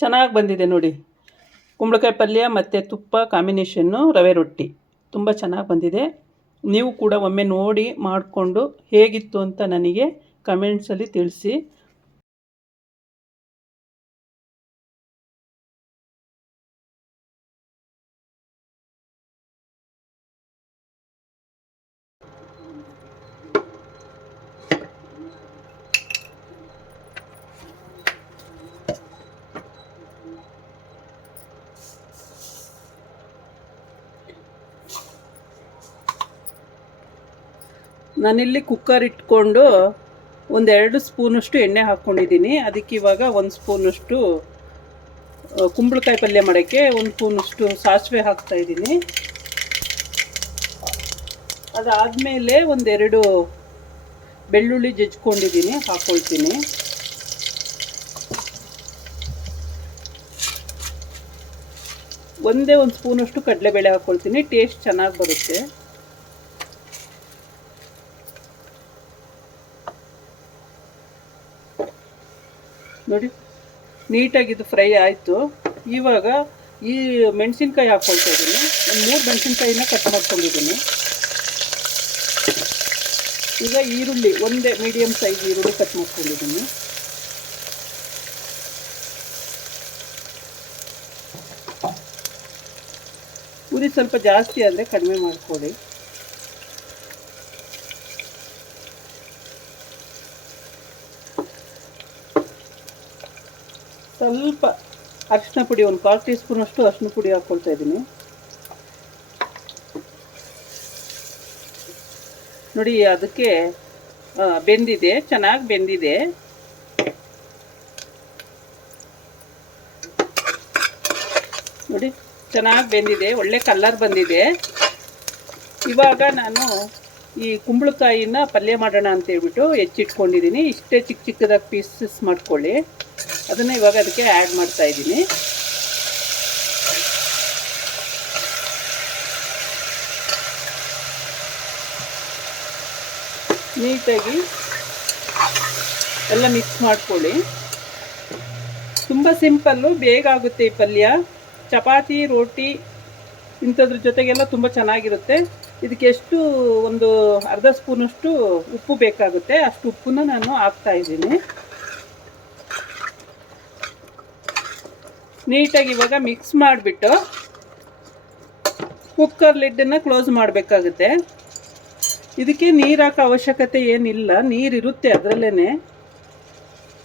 ಚೆನ್ನಾಗಿ ಬಂದಿದೆ ನೋಡಿ. ಕುಂಬಳಕಾಯಿ ಪಲ್ಯ ಮತ್ತು ತುಪ್ಪ ಕಾಂಬಿನೇಷನ್ನು ರವೆ ರೊಟ್ಟಿ. ತುಂಬ ಚೆನ್ನಾಗಿ ಬಂದಿದೆ. ನೀವು ಕೂಡ ಒಮ್ಮೆ ನೋಡಿ ಮಾಡಿಕೊಂಡು ಹೇಗಿತ್ತು ಅಂತ ನನಗೆ ಕಮೆಂಟ್ಸಲ್ಲಿ ತಿಳಿಸಿ. ನಾನಿಲ್ಲಿ ಕುಕ್ಕರ್ ಇಟ್ಕೊಂಡು ಒಂದೆರಡು ಸ್ಪೂನಷ್ಟು ಎಣ್ಣೆ ಹಾಕ್ಕೊಂಡಿದ್ದೀನಿ. ಅದಕ್ಕೆ ಇವಾಗ ಒಂದು ಸ್ಪೂನಷ್ಟು ಕುಂಬಳಕಾಯಿ ಪಲ್ಯ ಮಾಡೋಕ್ಕೆ ಒಂದು ಸ್ಪೂನಷ್ಟು ಸಾಸಿವೆ ಹಾಕ್ತಾಯಿದ್ದೀನಿ ಅದಾದಮೇಲೆ ಒಂದೆರಡು ಬೆಳ್ಳುಳ್ಳಿ ಜಜ್ಕೊಂಡಿದ್ದೀನಿ ಹಾಕ್ಕೊಳ್ತೀನಿ ಒಂದೇ ಒಂದು ಸ್ಪೂನಷ್ಟು ಕಡಲೆಬೇಳೆ ಹಾಕ್ಕೊಳ್ತೀನಿ ಟೇಸ್ಟ್ ಚೆನ್ನಾಗಿ ಬರುತ್ತೆ. ನೋಡಿ. ನೀಟಾಗಿ ಇದು ಫ್ರೈ ಆಯಿತು. ಇವಾಗ ಈ ಮೆಣಸಿನ್ಕಾಯಿ ಹಾಕ್ಕೊಳ್ತಾ ಇದ್ದೀನಿ. ಒಂದು ಮೂರು ಮೆಣಸಿನ್ಕಾಯಿನ ಕಟ್ ಮಾಡ್ಕೊಂಡಿದ್ದೀನಿ. ಈಗ ಈರುಳ್ಳಿ, ಒಂದೇ ಮೀಡಿಯಮ್ ಸೈಜ್ ಈರುಳ್ಳಿ ಕಟ್ ಮಾಡ್ಕೊಂಡಿದ್ದೀನಿ. ಉರಿ ಸ್ವಲ್ಪ ಜಾಸ್ತಿ ಆದರೆ ಕಡಿಮೆ ಮಾಡ್ಕೊಳ್ಳಿ. ಸ್ವಲ್ಪ ಅರಿಶಿನ ಪುಡಿ ಒಂದು ಕಾಲು ಟೀ ಸ್ಪೂನಷ್ಟು ಅರಿಶಿನ ಪುಡಿ ಹಾಕ್ಕೊಳ್ತಾ ಇದ್ದೀನಿ. ನೋಡಿ, ಅದಕ್ಕೆ ಬೆಂದಿದೆ, ಚೆನ್ನಾಗಿ ಬೆಂದಿದೆ. ನೋಡಿ, ಚೆನ್ನಾಗಿ ಬೆಂದಿದೆ, ಒಳ್ಳೆ ಕಲ್ಲರ್ ಬಂದಿದೆ. ಇವಾಗ ನಾನು ಈ ಕುಂಬಳಕಾಯಿನ ಪಲ್ಯ ಮಾಡೋಣ ಅಂತ ಹೇಳ್ಬಿಟ್ಟು ಹೆಚ್ಚಿಟ್ಕೊಂಡಿದ್ದೀನಿ. ಇಷ್ಟೇ ಚಿಕ್ಕ ಚಿಕ್ಕದಾಗಿ ಪೀಸಸ್ ಮಾಡ್ಕೊಳ್ಳಿ. ಅದನ್ನು ಇವಾಗ ಅದಕ್ಕೆ ಆ್ಯಡ್ ಮಾಡ್ತಾ ಇದ್ದೀನಿ. ನೀಟಾಗಿ ಎಲ್ಲ ಮಿಕ್ಸ್ ಮಾಡ್ಕೊಳ್ಳಿ. ತುಂಬ ಸಿಂಪಲ್ಲು ಬೇಗ ಆಗುತ್ತೆ ಈ ಪಲ್ಯ. ಚಪಾತಿ, ರೋಟಿ ಇಂಥದ್ರ ಜೊತೆಗೆಲ್ಲ ತುಂಬ ಚೆನ್ನಾಗಿರುತ್ತೆ. ಇದಕ್ಕೆ ಎಷ್ಟು ಒಂದು ಅರ್ಧ ಸ್ಪೂನಷ್ಟು ಉಪ್ಪು ಬೇಕಾಗುತ್ತೆ. ಅಷ್ಟು ಉಪ್ಪನ್ನ ನಾನು ಹಾಕ್ತಾ ಇದ್ದೀನಿ. ನೀಟಾಗಿ ಇವಾಗ ಮಿಕ್ಸ್ ಮಾಡಿಬಿಟ್ಟು ಕುಕ್ಕರ್ ಲಿಡ್ಡನ್ನು ಕ್ಲೋಸ್ ಮಾಡಬೇಕಾಗುತ್ತೆ. ಇದಕ್ಕೆ ನೀರು ಹಾಕೋ ಅವಶ್ಯಕತೆ ಏನಿಲ್ಲ. ನೀರಿರುತ್ತೆ ಅದರಲ್ಲೇ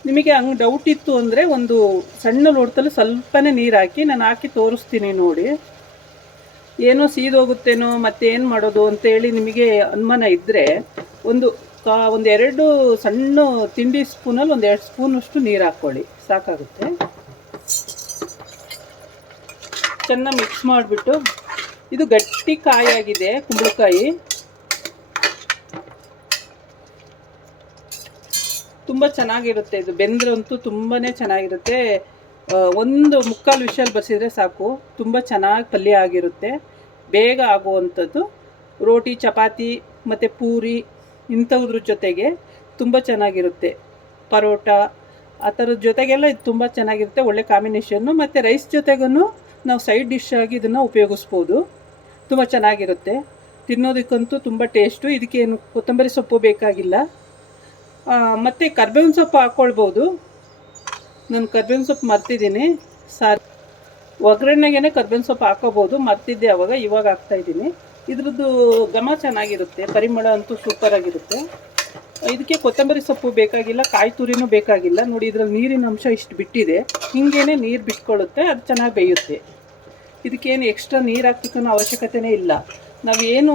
ನಿಮಗೆ ಹಂಗೆ ಡೌಟ್ ಇತ್ತು ಅಂದರೆ ಒಂದು ಸಣ್ಣ ಲೋಟದಲ್ಲಿ ಸ್ವಲ್ಪನೇ ನೀರು ಹಾಕಿ ನಾನು ಹಾಕಿ ತೋರಿಸ್ತೀನಿ ನೋಡಿ. ಏನೋ ಸೀದೋಗುತ್ತೇನೋ, ಮತ್ತೆ ಏನು ಮಾಡೋದು ಅಂತೇಳಿ ನಿಮಗೆ ಅನುಮಾನ ಇದ್ದರೆ ಒಂದು ಕಾ ಒಂದು ಎರಡು ಸಣ್ಣ ತಿಂಡಿ ಸ್ಪೂನಲ್ಲಿ ಒಂದು ಎರಡು ಸ್ಪೂನಷ್ಟು ನೀರು ಹಾಕ್ಕೊಳ್ಳಿ. ಸಾಕಾಗುತ್ತೆ. ಚೆನ್ನಾಗಿ ಮಿಕ್ಸ್ ಮಾಡಿಬಿಟ್ಟು ಇದು ಗಟ್ಟಿ ಕಾಯಾಗಿದೆ, ಕುಂಬಳಕಾಯಿ. ತುಂಬ ಚೆನ್ನಾಗಿರುತ್ತೆ ಇದು. ಬೆಂದ್ರಂತೂ ತುಂಬಾ ಚೆನ್ನಾಗಿರುತ್ತೆ. ಒಂದು ಮುಕ್ಕಾಲು ವಿಷಲ್ ಬರ್ಸಿದ್ರೆ ಸಾಕು. ತುಂಬ ಚೆನ್ನಾಗಿ ಪಲ್ಯ ಆಗಿರುತ್ತೆ. ಬೇಗ ಆಗುವಂಥದ್ದು. ರೋಟಿ, ಚಪಾತಿ, ಮತ್ತು ಪೂರಿ ಇಂಥವ್ರ ಜೊತೆಗೆ ತುಂಬ ಚೆನ್ನಾಗಿರುತ್ತೆ. ಪರೋಟ, ಆ ಥರದ ಜೊತೆಗೆಲ್ಲ ಇದು ತುಂಬ ಚೆನ್ನಾಗಿರುತ್ತೆ. ಒಳ್ಳೆ ಕಾಂಬಿನೇಷನ್ನು ಮತ್ತು ರೈಸ್ ಜೊತೆಗೂ ನಾವು ಸೈಡ್ ಡಿಶ್ ಆಗಿ ಇದನ್ನು ಉಪಯೋಗಿಸ್ಬೋದು. ತುಂಬ ಚೆನ್ನಾಗಿರುತ್ತೆ. ತಿನ್ನೋದಕ್ಕಂತೂ ತುಂಬ ಟೇಸ್ಟು ಇದಕ್ಕೇನು ಕೊತ್ತಂಬರಿ ಸೊಪ್ಪು ಬೇಕಾಗಿಲ್ಲ. ಮತ್ತು ಕರ್ಬೇವಿನ ಸೊಪ್ಪು ಹಾಕ್ಕೊಳ್ಬೋದು ನಾನು ಕರ್ಬೇವಿನ ಸೊಪ್ಪು ಮರ್ತಿದ್ದೀನಿ. ಸಾರಿ ಒಗ್ಗರಣೆಗೆ ಕರ್ಬೇವಿನ ಸೊಪ್ಪು ಹಾಕೋಬೋದು. ಮರ್ತಿದ್ದೆ ಅವಾಗ, ಇವಾಗ ಹಾಕ್ತಾಯಿದ್ದೀನಿ ಇದ್ರದ್ದು ಘಮ ಚೆನ್ನಾಗಿರುತ್ತೆ. ಪರಿಮಳ ಅಂತೂ ಸೂಪರ್ ಆಗಿರುತ್ತೆ. ಇದಕ್ಕೆ ಕೊತ್ತಂಬರಿ ಸೊಪ್ಪು ಬೇಕಾಗಿಲ್ಲ, ಕಾಯಿ ತುರಿನೂ ಬೇಕಾಗಿಲ್ಲ. ನೋಡಿ, ಇದ್ರಲ್ಲಿ ನೀರಿನ ಅಂಶ ಇಷ್ಟು ಬಿಟ್ಟಿದೆ. ಹಿಂಗೇನೆ ನೀರು ಬಿಟ್ಕೊಳ್ಳುತ್ತೆ, ಅದು ಚೆನ್ನಾಗಿ ಬೇಯುತ್ತೆ. ಇದಕ್ಕೇನು ಎಕ್ಸ್ಟ್ರಾ ನೀರು ಹಾಕ್ಲಿಕ್ಕೂ ಅವಶ್ಯಕತೆನೇ ಇಲ್ಲ. ನಾವು ಏನು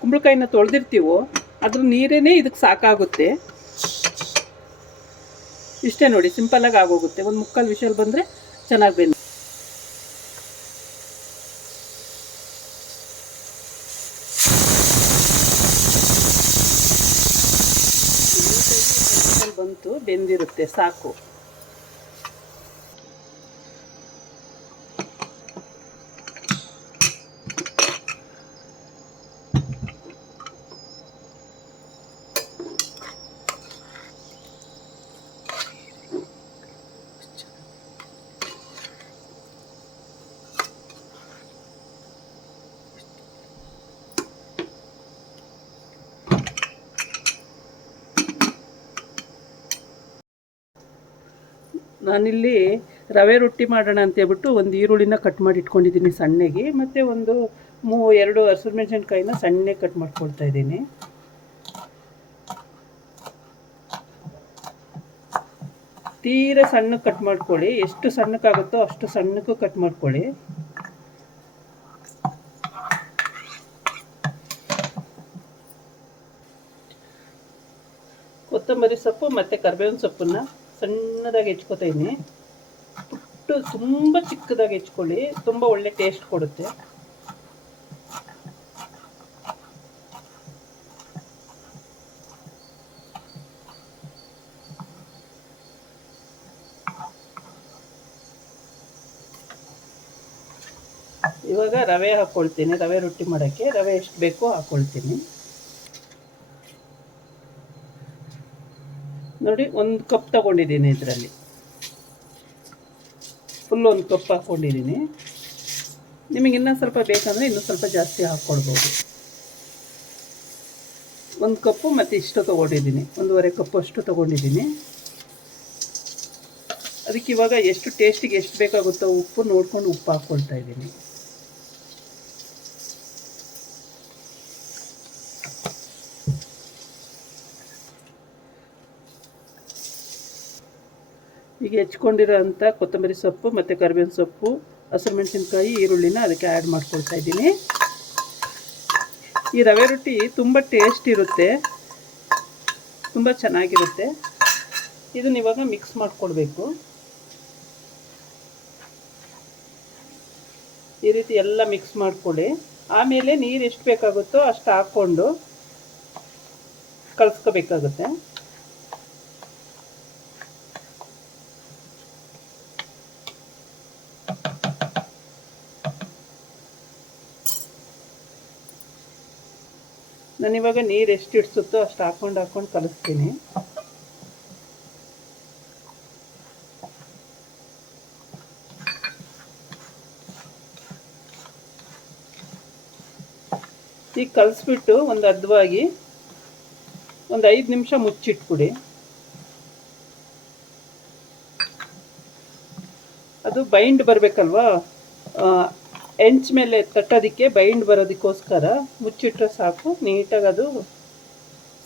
ಕುಂಬಳಕಾಯಿನ ತೊಳೆದಿರ್ತೀವೋ, ಅದ್ರ ನೀರೇ ಇದಕ್ಕೆ ಸಾಕಾಗುತ್ತೆ. ಇಷ್ಟೇ ನೋಡಿ ಸಿಂಪಲ್ಲಾಗಿ ಆಗೋಗುತ್ತೆ. ಒಂದು ಮುಕ್ಕಾಲು ವಿಷಲ್ ಬಂದರೆ ಚೆನ್ನಾಗಿ ಬೆಂದು ಬಂತು ಬೆಂದಿರುತ್ತೆ ಸಾಕು. ನಾನಿಲ್ಲಿ ರವೆ ರೊಟ್ಟಿ ಮಾಡೋಣ ಅಂತ ಹೇಳ್ಬಿಟ್ಟು ಒಂದು ಈರುಳ್ಳಿನ ಕಟ್ ಮಾಡಿ ಇಟ್ಕೊಂಡಿದ್ದೀನಿ ಸಣ್ಣಗೆ, ಮತ್ತು ಒಂದು ಮೂ, ಎರಡು ಹಸಿರು ಮೆಣಸಿನ್ಕಾಯಿನ ಸಣ್ಣಗೆ ಕಟ್ ಮಾಡ್ಕೊಳ್ತಾ ಇದ್ದೀನಿ. ತೀರ ಸಣ್ಣಕ್ಕೆ ಕಟ್ ಮಾಡ್ಕೊಳ್ಳಿ. ಎಷ್ಟು ಸಣ್ಣಕ್ಕಾಗುತ್ತೋ ಅಷ್ಟು ಸಣ್ಣಕ್ಕೂ ಕಟ್ ಮಾಡ್ಕೊಳ್ಳಿ. ಕೊತ್ತಂಬರಿ ಸೊಪ್ಪು ಮತ್ತು ಕರಿಬೇವಿನ ಸೊಪ್ಪನ್ನ ಸಣ್ಣದಾಗಿ ಹೆಚ್ಕೋತಾ ಇದ್ದೀನಿ ಪುಟ್ಟು ತುಂಬ ಚಿಕ್ಕದಾಗಿ ಹೆಚ್ಕೊಳ್ಳಿ. ತುಂಬ ಒಳ್ಳೆ ಟೇಸ್ಟ್ ಕೊಡುತ್ತೆ. ಇವಾಗ ರವೆ ಹಾಕ್ಕೊಳ್ತೀನಿ ರವೆ ರೊಟ್ಟಿ ಮಾಡೋಕ್ಕೆ ರವೆ ಎಷ್ಟು ಬೇಕೋ ಹಾಕ್ಕೊಳ್ತೀನಿ ನೋಡಿ, ಒಂದು ಕಪ್ ತಗೊಂಡಿದ್ದೀನಿ ಇದರಲ್ಲಿ. ಫುಲ್ ಒಂದು ಕಪ್ ಹಾಕ್ಕೊಂಡಿದ್ದೀನಿ ನಿಮಗೆ ಇನ್ನೂ ಸ್ವಲ್ಪ ಬೇಕಂದರೆ ಇನ್ನೂ ಸ್ವಲ್ಪ ಜಾಸ್ತಿ ಹಾಕ್ಕೊಳ್ಬೋದು ಒಂದು ಕಪ್ಪು ಮತ್ತು ಇಷ್ಟು ತೊಗೊಂಡಿದ್ದೀನಿ. ಒಂದೂವರೆ ಕಪ್ಪು ಅಷ್ಟು ತೊಗೊಂಡಿದ್ದೀನಿ. ಅದಕ್ಕೆ ಇವಾಗ ಎಷ್ಟು ಟೇಸ್ಟಿಗೆ ಎಷ್ಟು ಬೇಕಾಗುತ್ತೋ ಉಪ್ಪು ನೋಡ್ಕೊಂಡು ಉಪ್ಪು ಹಾಕ್ಕೊಳ್ತಾ ಇದ್ದೀನಿ. ಈಗ ಹೆಚ್ಕೊಂಡಿರೋ ಅಂಥ ಕೊತ್ತಂಬರಿ ಸೊಪ್ಪು ಮತ್ತು ಕರಿಬೇವಿನ ಸೊಪ್ಪು ಹಸಿರು ಮೆಣಸಿನ್ಕಾಯಿ ಈರುಳ್ಳಿನ ಅದಕ್ಕೆ ಆ್ಯಡ್ ಮಾಡ್ಕೊಳ್ತಾ ಇದ್ದೀನಿ. ಈ ರವೆ ರೊಟ್ಟಿ ತುಂಬ ಟೇಸ್ಟ್ ಇರುತ್ತೆ. ತುಂಬ ಚೆನ್ನಾಗಿರುತ್ತೆ. ಇದನ್ನ ಇವಾಗ ಮಿಕ್ಸ್ ಮಾಡ್ಕೊಳ್ಬೇಕು. ಈ ರೀತಿ ಎಲ್ಲ ಮಿಕ್ಸ್ ಮಾಡ್ಕೊಳ್ಳಿ. ಆಮೇಲೆ ನೀರು ಎಷ್ಟು ಬೇಕಾಗುತ್ತೋ ಅಷ್ಟು ಹಾಕ್ಕೊಂಡು ಕಲಿಸ್ಕೋಬೇಕಾಗುತ್ತೆ. ನಾನಿವಾಗ ನೀರು ಎಷ್ಟು ಇಡ್ಸುತ್ತೋ ಅಷ್ಟು ಹಾಕೊಂಡು ಹಾಕೊಂಡು ಕಲಿಸ್ತೀನಿ. ಈಗ ಕಲಿಸ್ಬಿಟ್ಟು ಒಂದು ಅದ್ವಾಗಿ ಒಂದು ಐದು ನಿಮಿಷ ಮುಚ್ಚಿಟ್ಬಿಡಿ. ಅದು ಬೈಂಡ್ ಬರಬೇಕಲ್ವಾ? ಹೆಂಚ್ ಮೇಲೆ ತಟ್ಟೋದಕ್ಕೆ ಬೈಂಡ್ ಬರೋದಕ್ಕೋಸ್ಕರ ಮುಚ್ಚಿಟ್ರೆ ಸಾಕು, ನೀಟಾಗಿ ಅದು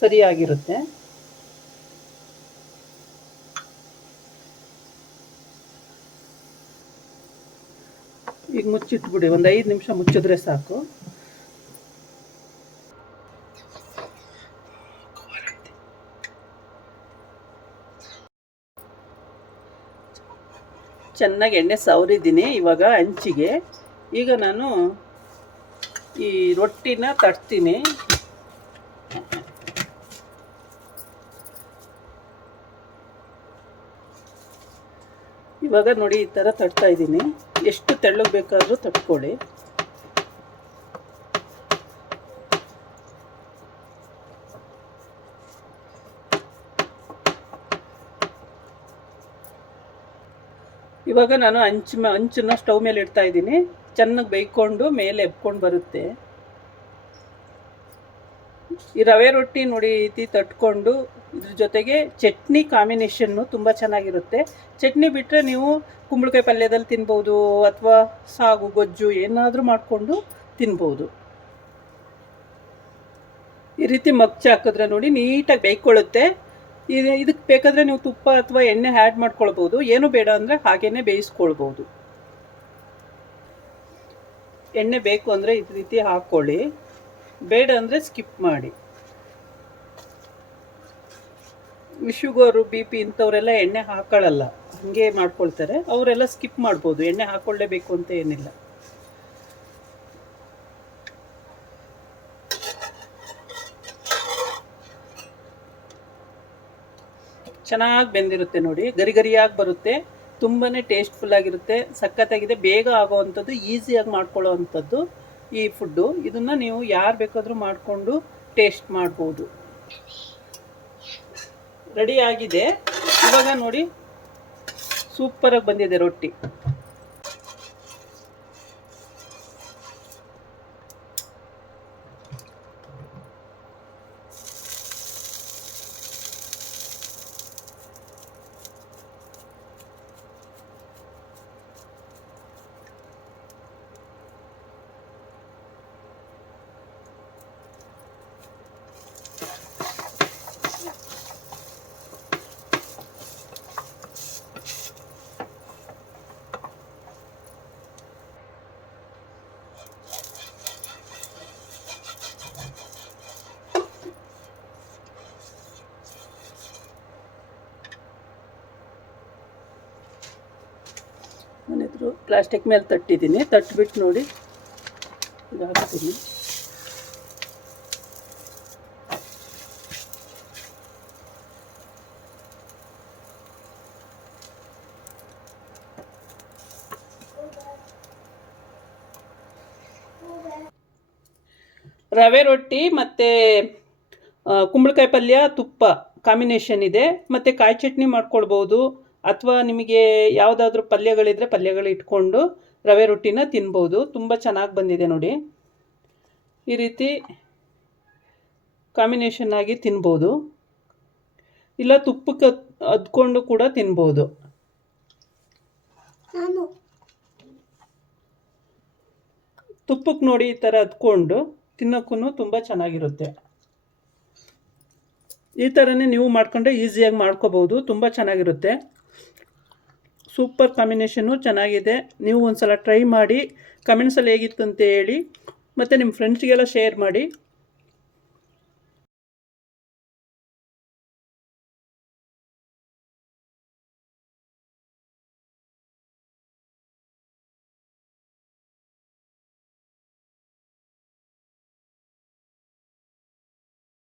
ಸರಿಯಾಗಿರುತ್ತೆ. ಈಗ ಮುಚ್ಚಿಟ್ಬಿಡಿ, ಒಂದು ಐದು ನಿಮಿಷ ಮುಚ್ಚಿದ್ರೆ ಸಾಕು. ಚೆನ್ನಾಗಿ ಎಣ್ಣೆ ಸವರಿದ್ದೀನಿ, ಇವಾಗ ಹಂಚಿಗೆ. ಈಗ ನಾನು ಈ ರೊಟ್ಟಿನ ತಟ್ತೀನಿ ಇವಾಗ ನೋಡಿ ಈ ಥರ ತಟ್ತಾ ಇದ್ದೀನಿ. ಎಷ್ಟು ತೆಳ್ಳಗೆ ಬೇಕಾದರೂ ತಟ್ಕೊಳ್ಳಿ. ಇವಾಗ ನಾನು ಹಂಚು ಹಂಚನ್ನ ಸ್ಟವ್ ಮೇಲೆ ಇಡ್ತಾ ಇದ್ದೀನಿ. ಚೆನ್ನಾಗಿ ಬೇಯ್ಕೊಂಡು ಮೇಲೆ ಎಬ್ಕೊಂಡು ಬರುತ್ತೆ. ಈ ರವೆ ರೊಟ್ಟಿ ನೋಡಿ ರೀತಿ ತಟ್ಕೊಂಡು ಇದ್ರ ಜೊತೆಗೆ ಚಟ್ನಿ ಕಾಂಬಿನೇಷನ್ನು ತುಂಬ ಚೆನ್ನಾಗಿರುತ್ತೆ. ಚಟ್ನಿ ಬಿಟ್ಟರೆ ನೀವು ಕುಂಬಳಕಾಯಿ ಪಲ್ಯದಲ್ಲಿ ತಿನ್ಬೋದು ಅಥವಾ ಸಾಗು, ಗೊಜ್ಜು ಏನಾದರೂ ಮಾಡಿಕೊಂಡು ತಿನ್ಬೋದು. ಈ ರೀತಿ ಮಗ್ಚಿ ಹಾಕಿದ್ರೆ ನೋಡಿ ನೀಟಾಗಿ ಬೇಯ್ಕೊಳ್ಳುತ್ತೆ. ಇದು. ಇದಕ್ಕೆ ಬೇಕಾದರೆ ನೀವು ತುಪ್ಪ ಅಥವಾ ಎಣ್ಣೆ ಆ್ಯಡ್ ಮಾಡ್ಕೊಳ್ಬೋದು. ಏನು ಬೇಡ ಅಂದರೆ ಹಾಗೇ ಬೇಯಿಸ್ಕೊಳ್ಬೋದು. ಎಣ್ಣೆ ಬೇಕು ಅಂದರೆ ಈ ರೀತಿ ಹಾಕ್ಕೊಳ್ಳಿ ಬೇಡ ಅಂದರೆ ಸ್ಕಿಪ್ ಮಾಡಿ. ಶುಗರು ಬಿ ಪಿ ಇಂಥವರೆಲ್ಲ ಎಣ್ಣೆ ಹಾಕೊಳ್ಳಲ್ಲ ಹಾಗೆ ಮಾಡ್ಕೊಳ್ತಾರೆ. ಅವರೆಲ್ಲ ಸ್ಕಿಪ್ ಮಾಡ್ಬೋದು. ಎಣ್ಣೆ ಹಾಕ್ಕೊಳ್ಳೇಬೇಕು ಅಂತ ಏನಿಲ್ಲ. ಚೆನ್ನಾಗಿ ಬೆಂದಿರುತ್ತೆ ನೋಡಿ ಗರಿ ಗರಿಯಾಗಿ ಬರುತ್ತೆ ತುಂಬಾ ಟೇಸ್ಟ್ಫುಲ್ ಆಗಿರುತ್ತೆ, ಸಖತ್ತಾಗಿದೆ, ಬೇಗ ಆಗೋವಂಥದ್ದು ಈಸಿಯಾಗಿ ಮಾಡ್ಕೊಳ್ಳೋ ಅಂಥದ್ದು ಈ ಫುಡ್ಡು ಇದನ್ನು ನೀವು ಯಾರು ಬೇಕಾದರೂ ಮಾಡಿಕೊಂಡು ಟೇಸ್ಟ್ ಮಾಡ್ಬೋದು. ರೆಡಿ ಆಗಿದೆ. ಇವಾಗ ನೋಡಿ, ಸೂಪರಾಗಿ ಬಂದಿದೆ ರೊಟ್ಟಿ. ಪ್ಲಾಸ್ಟಿಕ್ ಮೇಲೆ ತಟ್ಟಿದ್ದೀನಿ. ತಟ್ಟಿಬಿಟ್ಟು ನೋಡಿ. ಇದಾಗ್ತೀನಿ ರವೆ ರೊಟ್ಟಿ ಮತ್ತು ಕುಂಬಳಕಾಯಿ ಪಲ್ಯ ತುಪ್ಪ ಕಾಂಬಿನೇಷನ್ ಇದೆ. ಮತ್ತು ಕಾಯಿ ಚಟ್ನಿ ಮಾಡ್ಕೊಳ್ಬೋದು. ಅಥವಾ ನಿಮಗೆ ಯಾವುದಾದ್ರೂ ಪಲ್ಯಗಳಿದ್ದರೆ ಪಲ್ಯಗಳು ಇಟ್ಕೊಂಡು ರವೆ ರೊಟ್ಟಿನ ತಿನ್ಬೋದು. ತುಂಬ ಚೆನ್ನಾಗಿ ಬಂದಿದೆ ನೋಡಿ. ಈ ರೀತಿ ಕಾಂಬಿನೇಷನ್ ಆಗಿ ತಿನ್ಬೋದು. ಇಲ್ಲ ತುಪ್ಪಕ್ಕೆ ಅದ್ಕೊಂಡು ಕೂಡ ತಿನ್ಬೋದು. ತುಪ್ಪಕ್ಕೆ ನೋಡಿ ಈ ಥರ ಅದ್ಕೊಂಡು ತಿನ್ನೋಕ್ಕೂ ತುಂಬ ಚೆನ್ನಾಗಿರುತ್ತೆ. ಈ ಥರನೇ ನೀವು ಮಾಡ್ಕೊಂಡ್ರೆ ಈಸಿಯಾಗಿ ಮಾಡ್ಕೋಬೋದು. ತುಂಬ ಚೆನ್ನಾಗಿರುತ್ತೆ. ಸೂಪರ್ ಕಾಂಬಿನೇಷನು ಚೆನ್ನಾಗಿದೆ. ನೀವು ಒಂದು ಸಲ ಟ್ರೈ ಮಾಡಿ, ಕಮೆಂಟ್ಸಲ್ಲಿ ಹೇಗಿತ್ತು ಅಂತ ಹೇಳಿ, ಮತ್ತು ನಿಮ್ಮ ಫ್ರೆಂಡ್ಸ್ಗೆಲ್ಲ ಶೇರ್ ಮಾಡಿ.